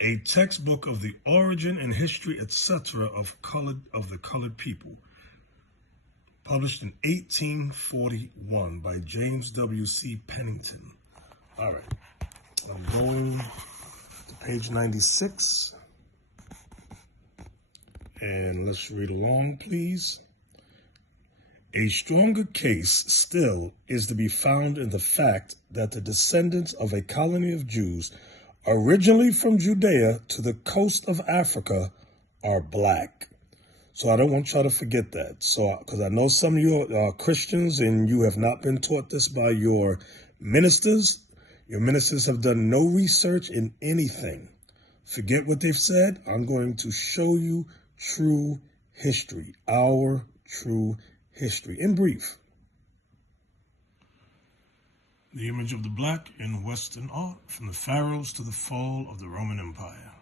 a textbook of the origin and history, etc., of the colored people, published in 1841 by James W.C. Pennington. All right, I'm going to page 96, and let's read along, please. A stronger case still is to be found in the fact that the descendants of a colony of Jews originally from Judea to the coast of Africa are black. So I don't want y'all to forget that. So, because I know some of you are Christians and you have not been taught this by your ministers. Your ministers have done no research in anything. Forget what they've said. I'm going to show you true history, our true history, in brief. The image of the black in Western art, from the pharaohs to the fall of the Roman Empire.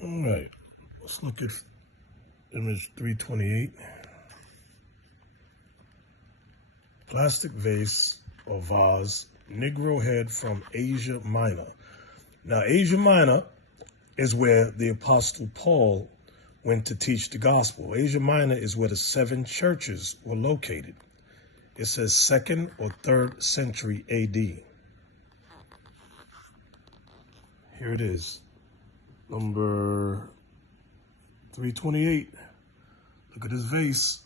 All right, let's look at image 328. Plastic vase or vase, Negro head from Asia Minor. Now, Asia Minor is where the Apostle Paul went to teach the gospel. Asia Minor is where the 7 churches were located. It says 2nd or 3rd century AD. Here it is, number 328. Look at this vase,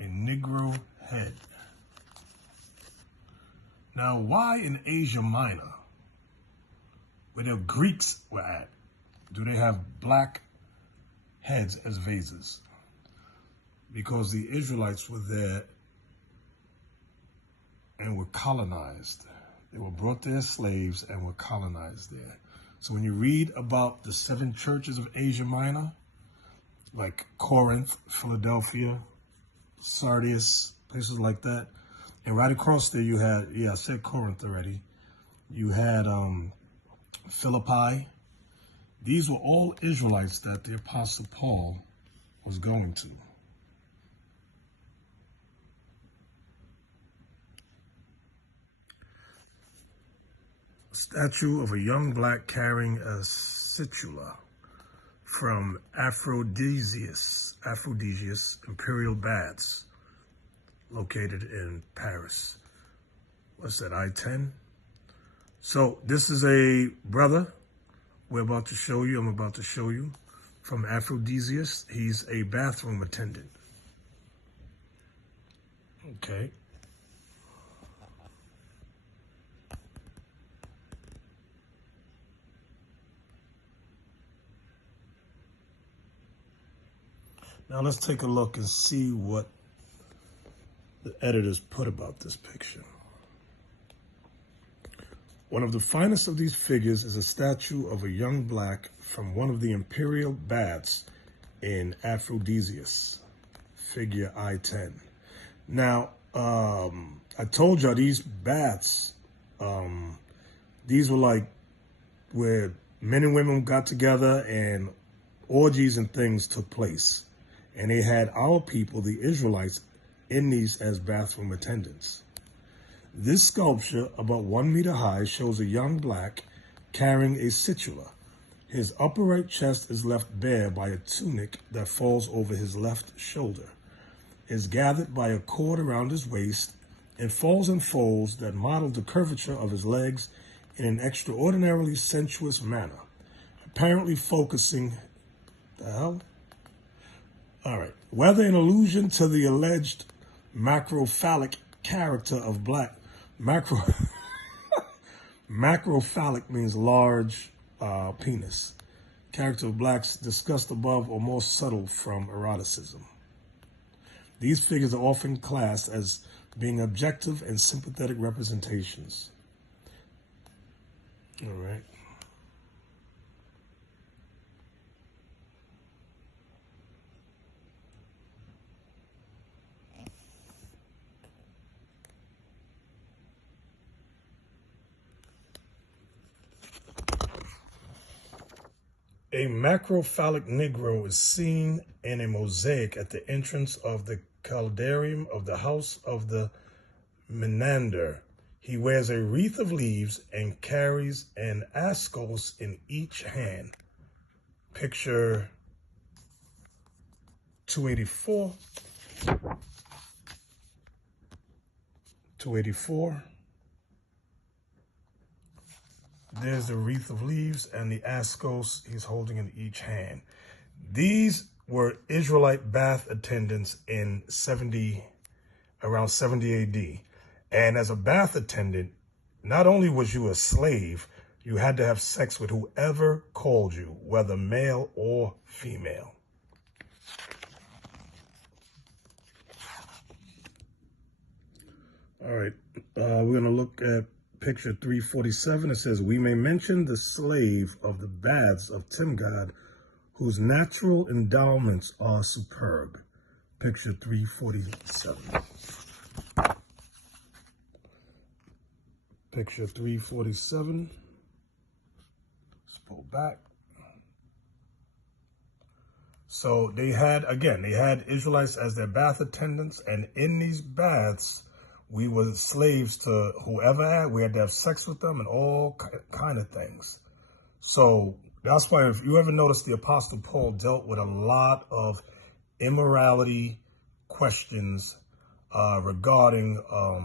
a Negro head. Now, why in Asia Minor, where the Greeks were at, do they have black heads as vases? Because the Israelites were there and were colonized. They were brought there as slaves and were colonized there. So when you read about the 7 churches of Asia Minor, like Corinth, Philadelphia, Sardis, places like that, and right across there you had, I said Corinth already, you had Philippi. These were all Israelites that the Apostle Paul was going to. A statue of a young black carrying a situla from Aphrodisias Imperial Baths, located in Paris. What's that, I-10? So this is a brother I'm about to show you, from Aphrodisias. He's a bathroom attendant. Okay. Now let's take a look and see what the editors put about this picture. One of the finest of these figures is a statue of a young black from one of the imperial baths in Aphrodisias, figure I-10. Now, I told y'all these baths, these were like where men and women got together and orgies and things took place. And they had our people, the Israelites, in these as bathroom attendants. This sculpture, about 1 meter high, shows a young black carrying a situla. His upper right chest is left bare by a tunic that falls over his left shoulder, is gathered by a cord around his waist, and falls in folds that model the curvature of his legs in an extraordinarily sensuous manner, apparently focusing, the hell? All right, whether in allusion to the alleged macrophallic character of black, macrophallic means large penis, character of blacks discussed above or more subtle from eroticism. These figures are often classed as being objective and sympathetic representations. All right. A macrophallic Negro is seen in a mosaic at the entrance of the caldarium of the house of the Menander. He wears a wreath of leaves and carries an ascos in each hand. Picture 284. 284. There's the wreath of leaves and the ascos he's holding in each hand. These were Israelite bath attendants in around 70 AD. And as a bath attendant, not only was you a slave, you had to have sex with whoever called you, whether male or female. All right, we're going to look at picture 347. It says, we may mention the slave of the baths of Timgad, whose natural endowments are superb. Picture 347. Picture 347. Let's pull back. So they had Israelites as their bath attendants, and in these baths, we were slaves to whoever we had to have sex with them and all kind of things. So that's why if you ever notice, the Apostle Paul dealt with a lot of immorality questions regarding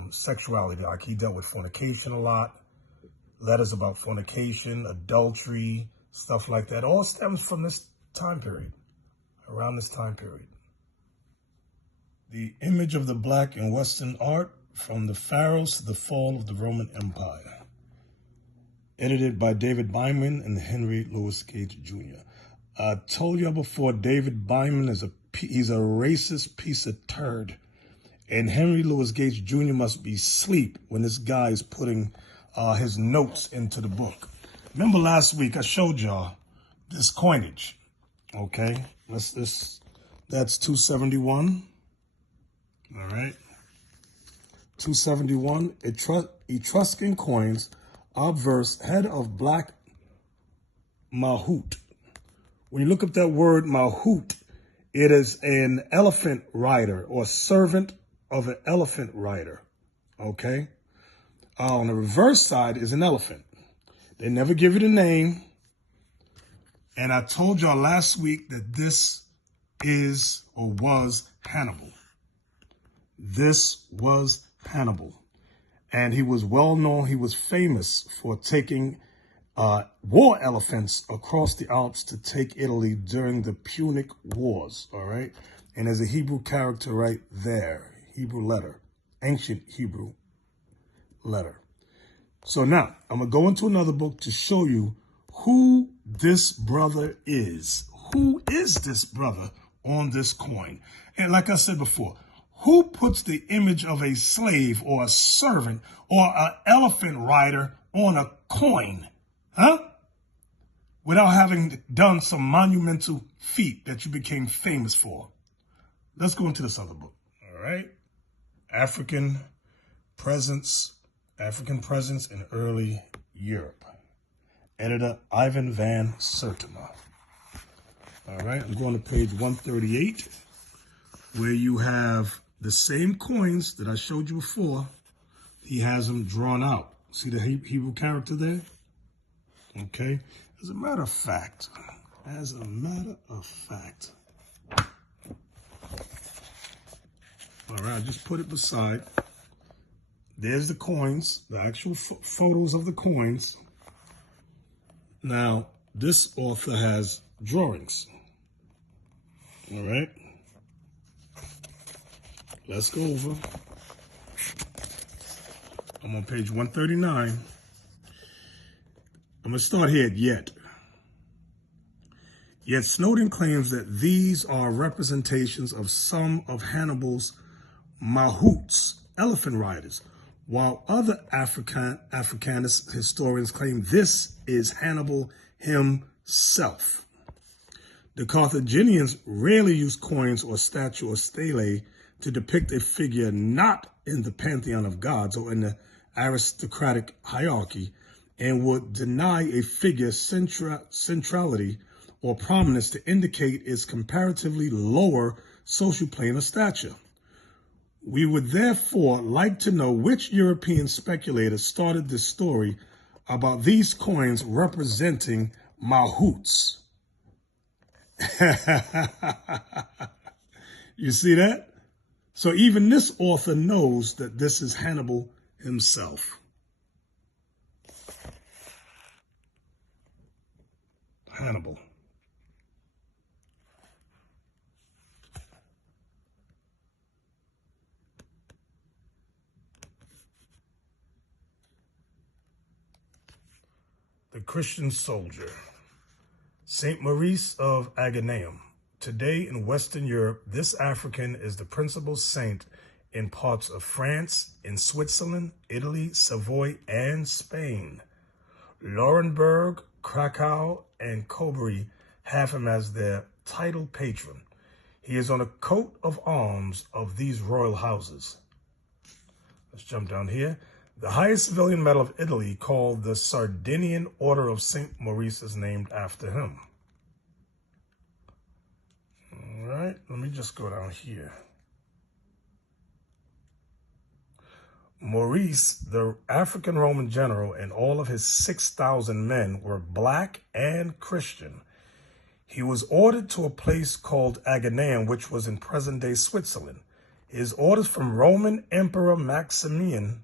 sexuality. Like he dealt with fornication a lot, letters about fornication, adultery, stuff like that. All stems from this time period, around this time period. The image of the black in Western art, from the pharaohs to the fall of the Roman Empire. Edited by David Byman and Henry Louis Gates Jr. I told you before, David Byman he's a racist piece of turd. And Henry Louis Gates Jr. must be asleep when this guy is putting his notes into the book. Remember last week I showed y'all this coinage. Okay, that's 271. All right. 271, Etruscan coins, obverse, head of black Mahout. When you look up that word Mahout, it is an elephant rider or servant of an elephant rider, okay? On the reverse side is an elephant. They never give it a name. And I told y'all last week that this is or was Hannibal. This was Hannibal, and he was well known. He was famous for taking war elephants across the Alps to take Italy during the Punic Wars. All right, and there's a Hebrew character right there, Hebrew letter, ancient Hebrew letter. So now I'm gonna go into another book to show you who this brother is. Who is this brother on this coin? And like I said before, who puts the image of a slave or a servant or an elephant rider on a coin, huh? Without having done some monumental feat that you became famous for. Let's go into this other book, all right? African presence in early Europe. Editor Ivan van Sertima. All right, I'm going to page 138, where you have the same coins that I showed you before. He has them drawn out. See the Hebrew character there? Okay. As a matter of fact, all right, just put it beside. There's the coins, the actual photos of the coins. Now, this author has drawings. All right. Let's go over. I'm on page 139. I'm going to start here at yet. Yet Snowden claims that these are representations of some of Hannibal's mahouts, elephant riders, while other Africanist historians claim this is Hannibal himself. The Carthaginians rarely used coins or statue or stele to depict a figure not in the pantheon of gods or in the aristocratic hierarchy, and would deny a figure centrality or prominence to indicate its comparatively lower social plane of stature. We would therefore like to know which European speculator started this story about these coins representing mahouts. You see that? So even this author knows that this is Hannibal himself. Hannibal. The Christian soldier. Saint Maurice of Aganaeum. Today in Western Europe, this African is the principal saint in parts of France, in Switzerland, Italy, Savoy, and Spain. Laurenburg, Krakow, and Coburg have him as their title patron. He is on a coat of arms of these royal houses. Let's jump down here. The highest civilian medal of Italy, called the Sardinian Order of St. Maurice, is named after him. All right, let me just go down here. Maurice, the African Roman general, and all of his 6,000 men were black and Christian. He was ordered to a place called Aganaeum, which was in present-day Switzerland. His orders from Roman Emperor Maximian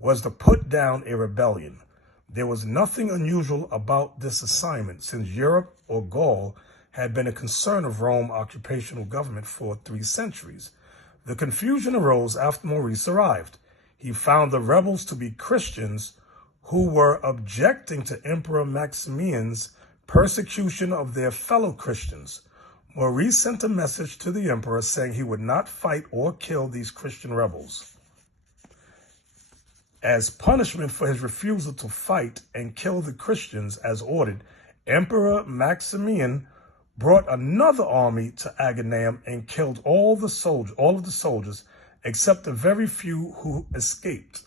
was to put down a rebellion. There was nothing unusual about this assignment, since Europe or Gaul had been a concern of Rome occupational government for 3 centuries. The confusion arose after Maurice arrived. He found the rebels to be Christians who were objecting to Emperor Maximian's persecution of their fellow Christians. Maurice sent a message to the emperor saying he would not fight or kill these Christian rebels. As punishment for his refusal to fight and kill the Christians as ordered, Emperor Maximian brought another army to Aganaeum and killed all of the soldiers except the very few who escaped.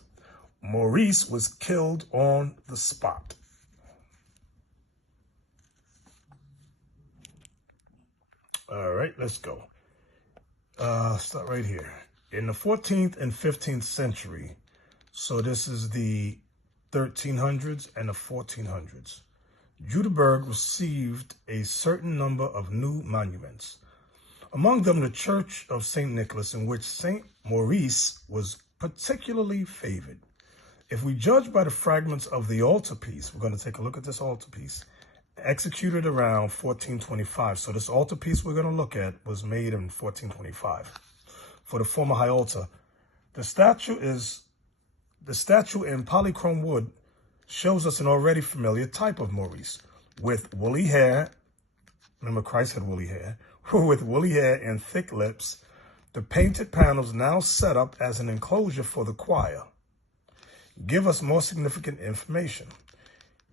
Maurice was killed on the spot. All right, let's go. Start right here. In the 14th and 15th century, so this is the 1300s and the 1400s, Judeberg received a certain number of new monuments. Among them, the Church of St. Nicholas, in which St. Maurice was particularly favored. If we judge by the fragments of the altarpiece, we're going to take a look at this altarpiece, executed around 1425. So this altarpiece we're going to look at was made in 1425 for the former high altar. The statue in polychrome wood shows us an already familiar type of Maurice with woolly hair. Remember, Christ had woolly hair. With woolly hair and thick lips. The painted panels now set up as an enclosure for the choir give us more significant information.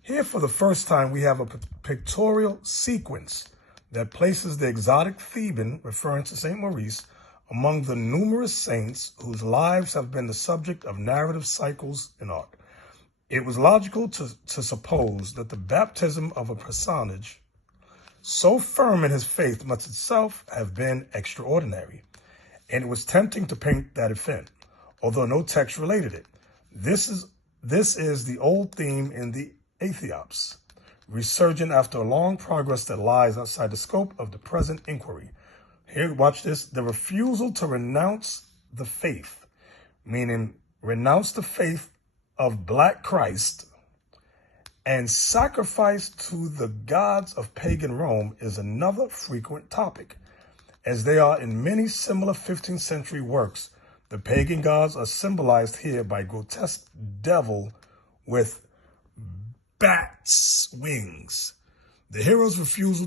Here, for the first time, we have a pictorial sequence that places the exotic Theban, referring to St. Maurice, among the numerous saints whose lives have been the subject of narrative cycles in art. It was logical to suppose that the baptism of a personage so firm in his faith must itself have been extraordinary, and it was tempting to paint that event, although no text related it. This is the old theme in the Aethiops, resurgent after a long progress that lies outside the scope of the present inquiry. Here, watch this. The refusal to renounce the faith, meaning renounce the faith of Black Christ and sacrifice to the gods of pagan Rome, is another frequent topic. As they are in many similar 15th century works, the pagan gods are symbolized here by grotesque devil with bat's wings. The hero's refusal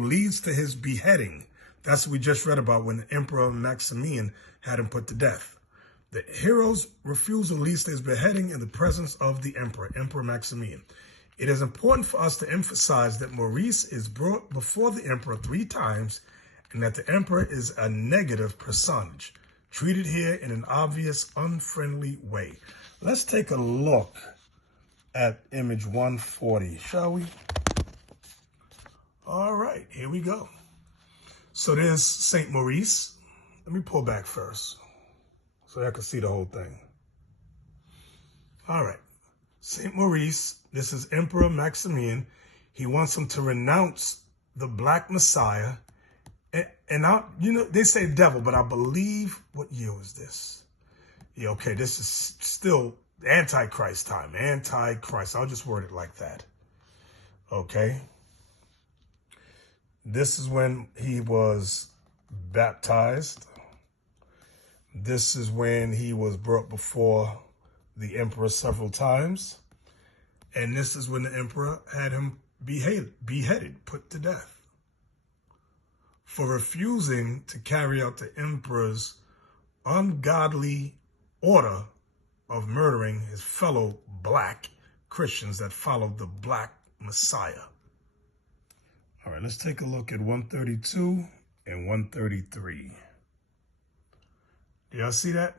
leads to his beheading. That's what we just read about when the Emperor Maximian had him put to death. The hero's refusal leads to his beheading in the presence of the emperor, Emperor Maximian. It is important for us to emphasize that Maurice is brought before the emperor 3 times and that the emperor is a negative personage, treated here in an obvious, unfriendly way. Let's take a look at image 140, shall we? All right, here we go. So there's St. Maurice. Let me pull back first so I can see the whole thing. All right, St. Maurice, this is Emperor Maximian. He wants him to renounce the Black Messiah. And they say devil, but I believe, what year was this? Yeah, okay, this is still Antichrist time. Antichrist, I'll just word it like that. Okay. This is when he was baptized. This is when he was brought before the emperor several times. And this is when the emperor had him beheaded, put to death, for refusing to carry out the emperor's ungodly order of murdering his fellow black Christians that followed the Black Messiah. All right, let's take a look at 132 and 133. Do y'all see that?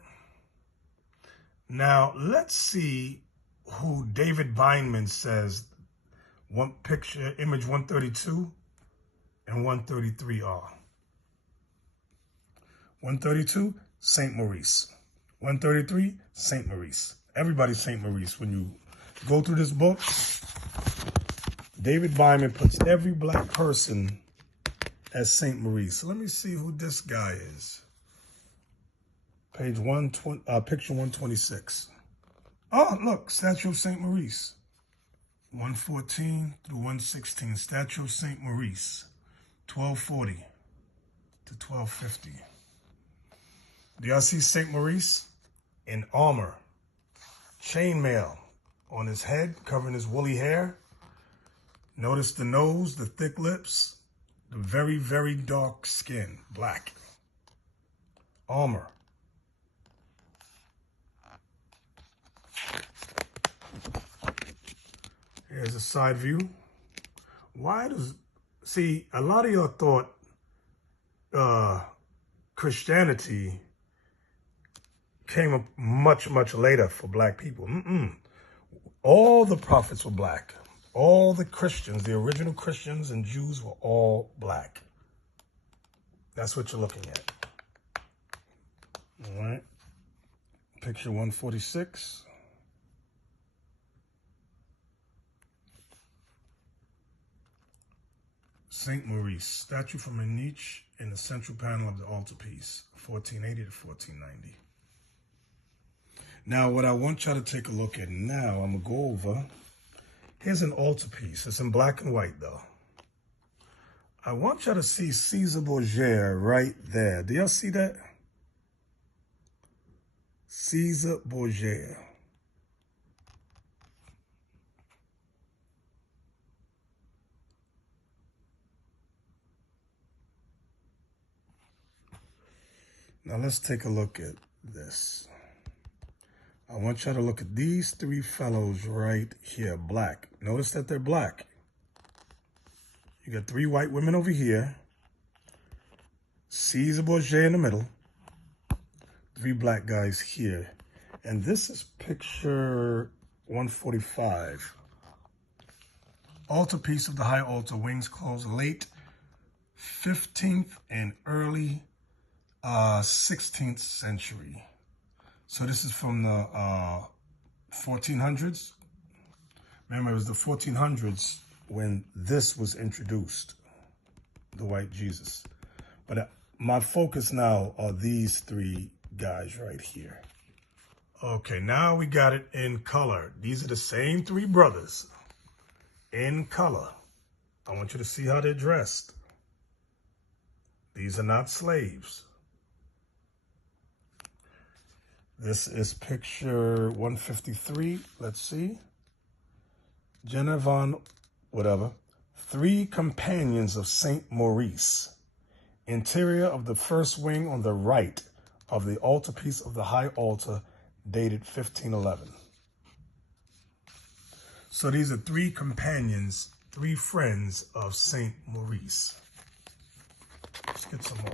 Now, let's see who David Bindman says image 132 and 133 are. 132, St. Maurice. 133, St. Maurice. Everybody's St. Maurice. When you go through this book, David Bindman puts every black person as St. Maurice. So let me see who this guy is. Page 120, picture 126. Oh, look, statue of St. Maurice. 114 through 116, statue of St. Maurice. 1240 to 1250. Do y'all see St. Maurice in armor, chainmail on his head, covering his woolly hair? Notice the nose, the thick lips, the very, very dark skin, black. Armor. Here's a side view. See, a lot of y'all thought Christianity came up much, much later for black people. All the prophets were black. All the Christians, the original Christians and Jews, were all black. That's what you're looking at. All right. Picture 146. St. Maurice, statue from a niche in the central panel of the altarpiece, 1480 to 1490. Now, what I want y'all to take a look at now, I'm going to go over. Here's an altarpiece. It's in black and white, though. I want y'all to see Caesar Borgia right there. Do y'all see that? Caesar Borgia. Now let's take a look at this. I want y'all to look at these three fellows right here, black. Notice that they're black. You got three white women over here. Caesar Borgia in the middle. Three black guys here. And this is picture 145. Altarpiece of the high altar, wings closed, late 15th and early 16th century. So this is from the 1400s. Remember, it was the 1400s when this was introduced, the white Jesus. But my focus now are these three guys right here. Okay, now we got it in color. These are the same three brothers in color. I want you to see how they're dressed. These are not slaves. This is picture 153. Let's see. Jenna Von, whatever. Three companions of St. Maurice. Interior of the first wing on the right of the altarpiece of the high altar, dated 1511. So these are three companions, three friends of St. Maurice. Let's get some more.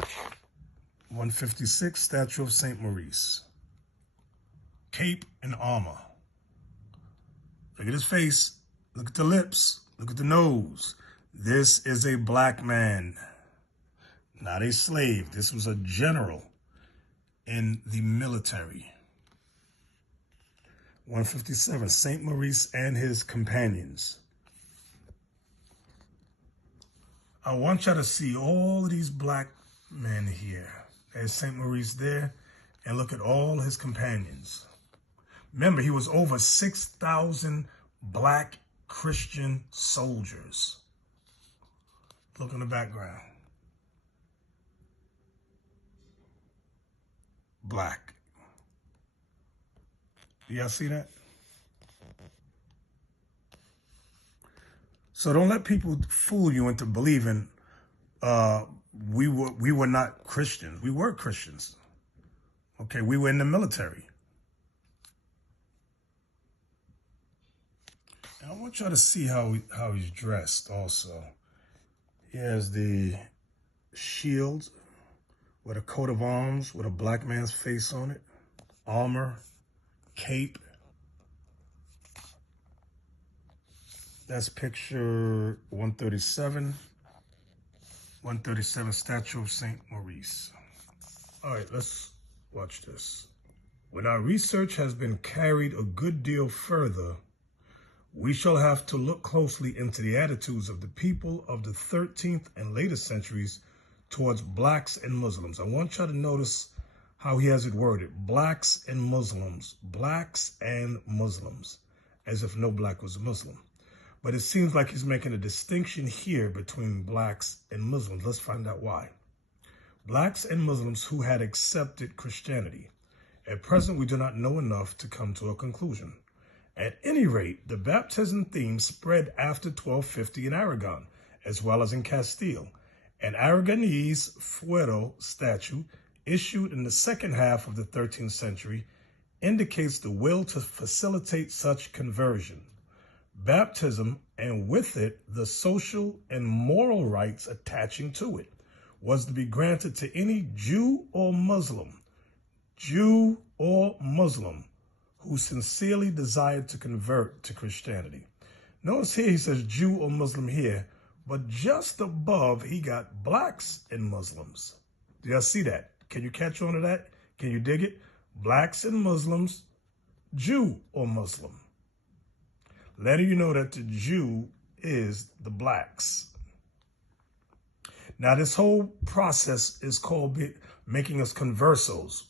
156, statue of St. Maurice. Cape and armor. Look at his face. Look at the lips. Look at the nose. This is a black man, not a slave. This was a general in the military. 157, St. Maurice and his companions. I want y'all to see all of these black men here. There's St. Maurice there, and look at all his companions. Remember, he was over 6,000 black Christian soldiers. Look in the background. Black. Y'all see that? So don't let people fool you into believing we were not Christians. We were Christians. Okay, we were in the military. And I want y'all to see how he's dressed also. He has the shield with a coat of arms with a black man's face on it, armor, cape. That's picture 137. 137, statue of St. Maurice. All right, let's watch this. When our research has been carried a good deal further, we shall have to look closely into the attitudes of the people of the 13th and later centuries towards blacks and Muslims. I want y'all to notice how he has it worded. Blacks and Muslims. Blacks and Muslims. As if no black was a Muslim. But it seems like he's making a distinction here between blacks and Muslims. Let's find out why. Blacks and Muslims who had accepted Christianity. At present, we do not know enough to come to a conclusion. At any rate, the baptism theme spread after 1250 in Aragon, as well as in Castile. An Aragonese fuero statute issued in the second half of the 13th century indicates the will to facilitate such conversion. Baptism, and with it the social and moral rights attaching to it, was to be granted to any Jew or Muslim who sincerely desired to convert to Christianity. Notice here he says Jew or Muslim here, but just above he got blacks and Muslims. Do y'all see that? Can you catch on to that? Can you dig it? Blacks and Muslims, Jew or Muslim. Letting you know that the Jew is the blacks. Now, this whole process is called making us conversos,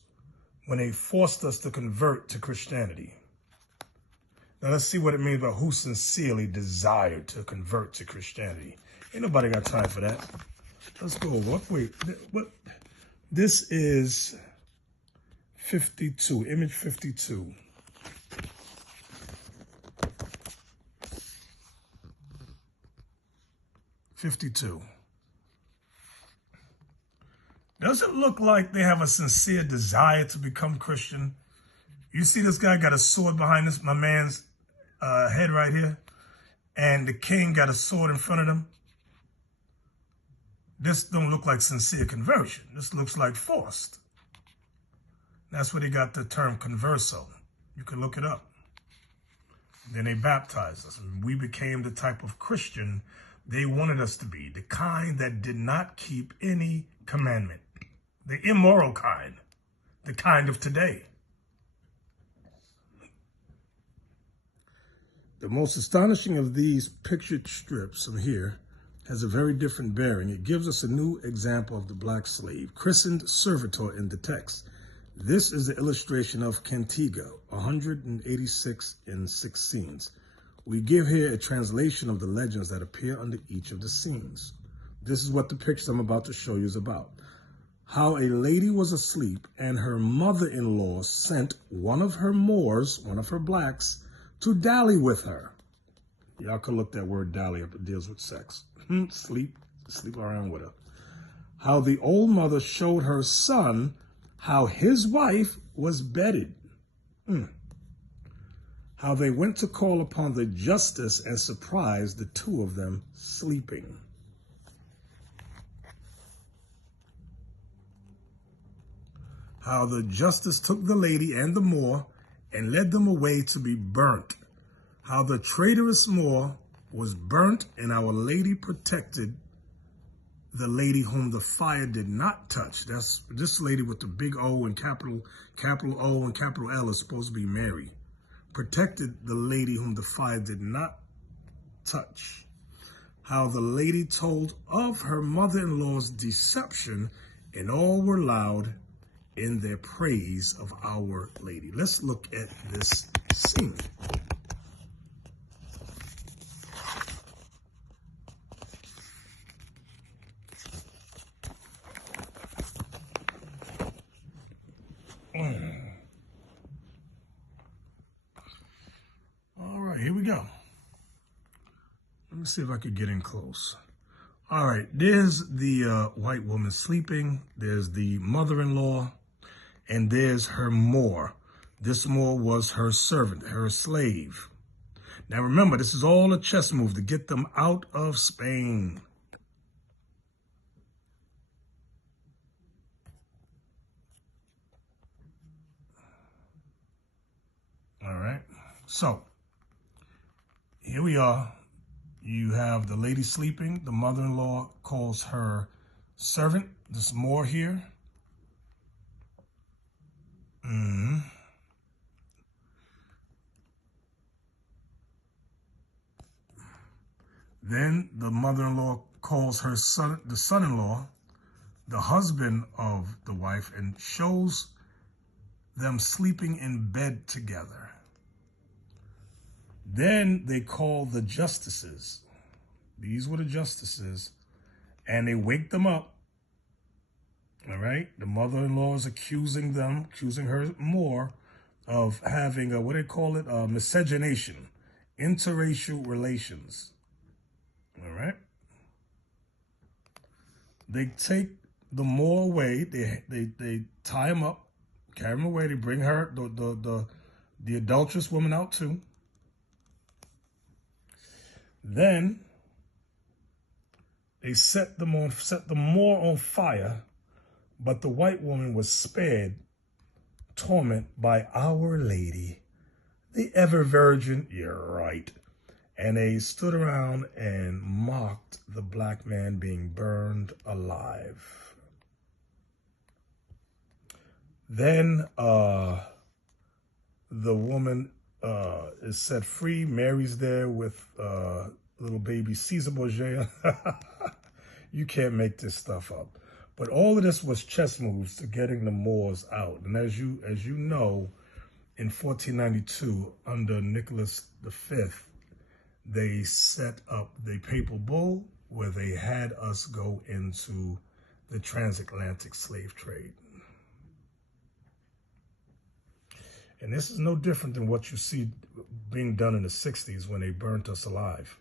when they forced us to convert to Christianity. Now, let's see what it means by who sincerely desired to convert to Christianity. Ain't nobody got time for that. Let's go. Wait, what? This is 52, image 52. Does it look like they have a sincere desire to become Christian? You see this guy got a sword behind my man's head right here, and the king got a sword in front of him. This don't look like sincere conversion. This looks like forced. That's where they got the term converso. You can look it up. Then they baptized us, and we became the type of Christian they wanted us to be, the kind that did not keep any commandment, the immoral kind, the kind of today. The most astonishing of these pictured strips from here has a very different bearing. It gives us a new example of the black slave, christened servitor in the text. This is the illustration of Cantiga, 186 in 6 scenes. We give here a translation of the legends that appear under each of the scenes. This is what the picture I'm about to show you is about. How a lady was asleep and her mother-in-law sent one of her Moors, one of her blacks, to dally with her. Y'all can look that word dally up. It deals with sex. Sleep around with her. How the old mother showed her son how his wife was bedded. How they went to call upon the justice and surprised the two of them sleeping. How the justice took the lady and the Moor and led them away to be burnt. How the traitorous Moor was burnt and Our Lady protected the lady whom the fire did not touch. That's this lady with the big O and capital O and capital L is supposed to be Mary. Protected the lady whom the fire did not touch. How the lady told of her mother-in-law's deception, and all were loud in their praise of Our Lady. Let's look at this scene. All right, here we go. Let me see if I could get in close. All right, there's the white woman sleeping. There's the mother-in-law, and there's her Moor. This Moor was her servant, her slave. Now remember, this is all a chess move to get them out of Spain. All right, so here we are. You have the lady sleeping. The mother-in-law calls her servant, this Moor here. Then the mother-in-law calls her son, the son-in-law, the husband of the wife, and shows them sleeping in bed together. Then they call the justices. These were the justices, and they wake them up. All right, the mother-in-law is accusing her Moor of having what they call it, miscegenation, interracial relations. All right. They take the Moor away. They tie him up, carry him away. They bring her, the adulterous woman, out too. Then they set the Moor on fire, but the white woman was spared torment by Our Lady, the ever virgin. You're right. And they stood around and mocked the black man being burned alive. Then the woman is set free. Mary's there with little baby Caesar Borgia. You can't make this stuff up. But all of this was chess moves to getting the Moors out. And as you know, in 1492, under Nicholas V, they set up the papal bull where they had us go into the transatlantic slave trade. And this is no different than what you see being done in the 60s when they burnt us alive.